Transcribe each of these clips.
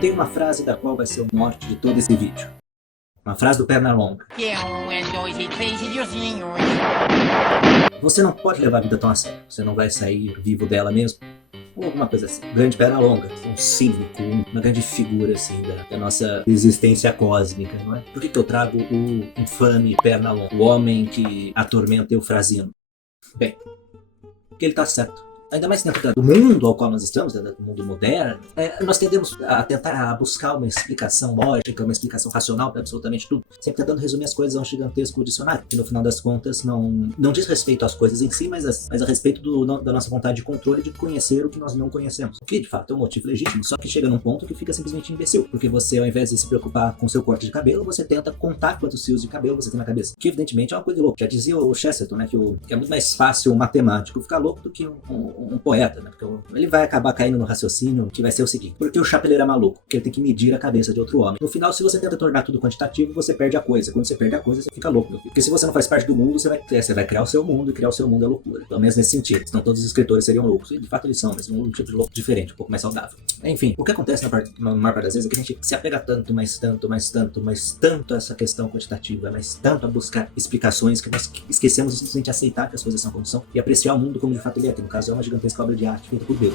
Tem uma frase da qual vai ser o norte de todo esse vídeo. Uma frase do Pernalonga. Que é 1, 2 e 3 idiozinhos. Você não pode levar a vida tão a sério. Você não vai sair vivo dela mesmo. Ou alguma coisa assim. Grande Pernalonga, um cínico, uma grande figura assim da nossa existência cósmica, não é? Por que eu trago o infame Pernalonga? O homem que atormenta Eufrazino? Bem, porque ele está certo. Ainda mais dentro do mundo ao qual nós estamos, do mundo moderno, nós tendemos a tentar buscar uma explicação lógica, uma explicação racional para absolutamente tudo, sempre tentando resumir as coisas a um gigantesco dicionário, que no final das contas não diz respeito às coisas em si, mas a respeito da nossa vontade de controle de conhecer o que nós não conhecemos. O que, de fato, é um motivo legítimo, só que chega num ponto que fica simplesmente imbecil, porque você, ao invés de se preocupar com seu corte de cabelo, você tenta contar quantos fios de cabelo você tem na cabeça, que evidentemente é uma coisa louca. Já dizia o Chesterton, né, que é muito mais fácil um matemático ficar louco do que um poeta, né? Porque ele vai acabar caindo no raciocínio que vai ser o seguinte: porque o chapeleiro é maluco? Porque ele tem que medir a cabeça de outro homem. No final, se você tenta tornar tudo quantitativo, você perde a coisa. Quando você perde a coisa, você fica louco, meu filho. Porque se você não faz parte do mundo, você vai criar o seu mundo, e criar o seu mundo é loucura. Pelo menos nesse sentido. Senão todos os escritores seriam loucos. E de fato eles são, mas um tipo de louco diferente, um pouco mais saudável. Enfim, o que acontece na maior parte das vezes é que a gente se apega tanto a essa questão quantitativa, mas tanto a buscar explicações, que nós esquecemos de simplesmente aceitar que as coisas são como são e apreciar o mundo como de fato ele é, que no caso é uma gigantesca obra de arte feita por Deus.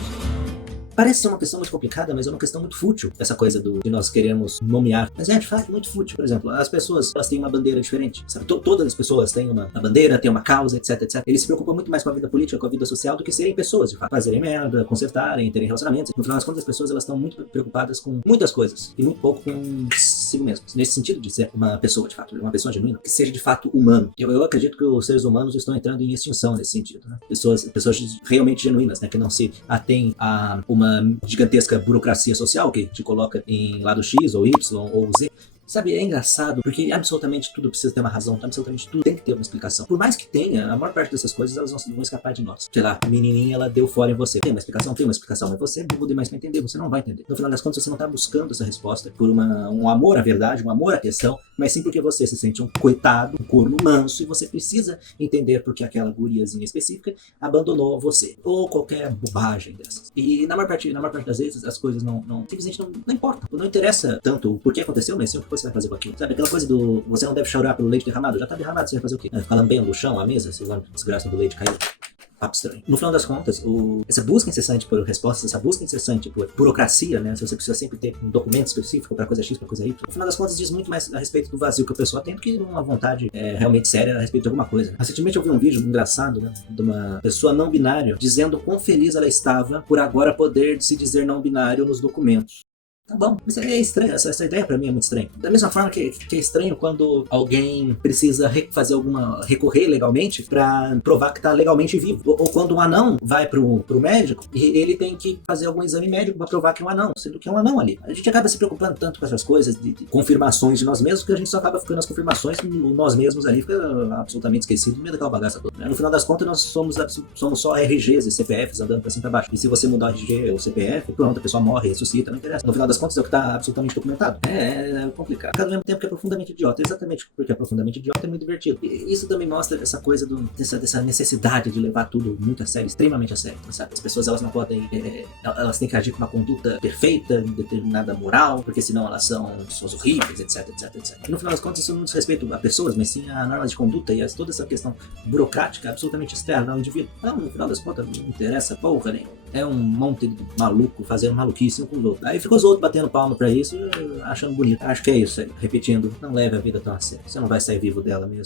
Parece ser uma questão muito complicada, mas é uma questão muito fútil, essa coisa de nós queremos nomear. Mas é, de fato, muito fútil. Por exemplo, as pessoas, elas têm uma bandeira diferente, sabe? Todas as pessoas têm uma bandeira, têm uma causa, etc, etc. Eles se preocupam muito mais com a vida política, com a vida social, do que serem pessoas, de fato. Fazerem merda, consertarem, terem relacionamentos. No final das contas, as pessoas, elas estão muito preocupadas com muitas coisas, e muito pouco com si mesmas. Nesse sentido de ser uma pessoa, de fato, uma pessoa genuína, que seja de fato humano. Eu acredito que os seres humanos estão entrando em extinção nesse sentido, né? Pessoas realmente genuínas, né? Que não se atêm a uma gigantesca burocracia social que te coloca em lado X ou Y ou Z. Sabe, é engraçado, porque absolutamente tudo precisa ter uma razão, absolutamente tudo tem que ter uma explicação. Por mais que tenha, a maior parte dessas coisas, elas não vão escapar de nós. Sei lá, a menininha, ela deu fora em você. Tem uma explicação, mas você não demais pra entender, você não vai entender. No final das contas, você não tá buscando essa resposta por um amor à verdade, um amor à questão, mas sim porque você se sente um coitado, um corno manso, e você precisa entender porque aquela guriazinha específica abandonou você. Ou qualquer bobagem dessas. E na maior parte das vezes, as coisas simplesmente não importam. Não interessa tanto o porquê aconteceu, mas sim o que você vai fazer com aquilo. Sabe, aquela coisa do você não deve chorar pelo leite derramado. Já tá derramado, você vai fazer o quê? Ficar lambendo o chão, a mesa, sei lá, desgraça do leite caiu. Papo estranho. No final das contas, essa busca incessante por respostas, essa busca incessante por burocracia, né? Se você precisa sempre ter um documento específico para coisa X, para coisa Y, no final das contas diz muito mais a respeito do vazio que a pessoa tem do que uma vontade realmente séria a respeito de alguma coisa. Recentemente eu vi um vídeo engraçado, né? De uma pessoa não binária dizendo quão feliz ela estava por agora poder se dizer não binário nos documentos. Tá bom, mas é estranho, essa ideia pra mim é muito estranha. Da mesma forma que é estranho quando alguém precisa recorrer legalmente pra provar que tá legalmente vivo. Ou quando um anão vai pro médico e ele tem que fazer algum exame médico pra provar que é um anão, sendo que é um anão ali. A gente acaba se preocupando tanto com essas coisas de confirmações de nós mesmos que a gente só acaba ficando nas confirmações e nós mesmos ali fica absolutamente esquecido no meio daquela bagaça toda. No final das contas, nós somos só RGs e CPFs andando pra cima e pra baixo. E se você mudar o RG ou o CPF, pronto, a pessoa morre, ressuscita, não interessa. No final das contas é o que está absolutamente documentado. É complicado. Ao mesmo tempo que é profundamente idiota. Exatamente porque é profundamente idiota, é muito divertido. E isso também mostra essa coisa dessa necessidade de levar tudo muito a sério, extremamente a sério, sabe? As pessoas, elas não podem, elas têm que agir com uma conduta perfeita, determinada moral, porque senão elas são pessoas horríveis, etc, etc, etc. E no final das contas, isso não diz respeito a pessoas, mas sim a normas de conduta e toda essa questão burocrática absolutamente externa ao indivíduo. Então, no final das contas, não interessa porra nenhuma. É um monte de maluco fazendo maluquice um com os outros. Aí fica os outros batendo palma pra isso, achando bonito. Acho que é isso aí. Repetindo, não leve a vida tão a sério. Você não vai sair vivo dela mesmo.